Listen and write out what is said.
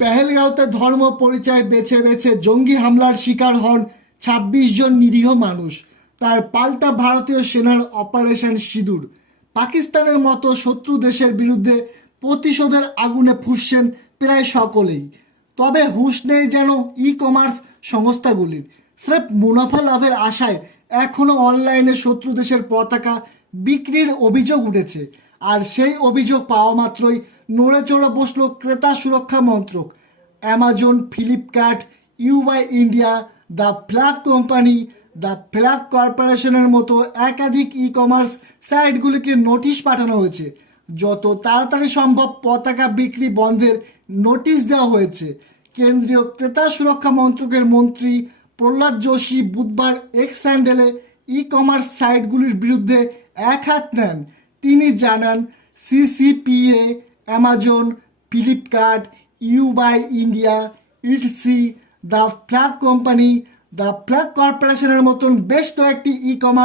পেহেলগাঁওতে ধর্ম পরিচয় বেছে বেছে জঙ্গি হামলার শিকার হন ২৬ জন নিরীহ মানুষ। তার পাল্টা ভারতীয় সেনার অপারেশন সিঁদুর। পাকিস্তানের মতো শত্রু দেশের বিরুদ্ধে প্রতিশোধের আগুনে ফুঁসছেন প্রায় সকলেই। তবে হুঁশ নেই যেন ই কমার্স সংস্থাগুলির। স্রেফ মুনাফা লাভের আশায় এখনও অনলাইনে শত্রু দেশের পতাকা বিক্রির অভিযোগ উঠেছে। আর সেই অভিযোগ পাওয়া মাত্রই নড়ে চড়ে বসল ক্রেতা সুরক্ষা মন্ত্রক। Amazon, Flipkart, Ubuy India, the flag company, the flag কর্পোরেশনের মতো একাধিক ই কমার্স সাইটগুলিকে নোটিশ পাঠানো হয়েছে। যত তাড়াতাড়ি সম্ভব পতাকা বিক্রি বন্ধের নোটিশ দেওয়া হয়েছে। কেন্দ্রীয় ক্রেতা সুরক্ষা মন্ত্রকের মন্ত্রী প্রহ্লাদ যোশী বুধবার এক্স হ্যান্ডেলে ই কমার্স সাইটগুলির বিরুদ্ধে এক হাত নেন। তিনি জানান, CCPA, Amazon, Flipkart, Ubuy India, Etsy, the flag company, the flag কর্পোরেশনের মতন বেশ কয়েকটি ই কমার্স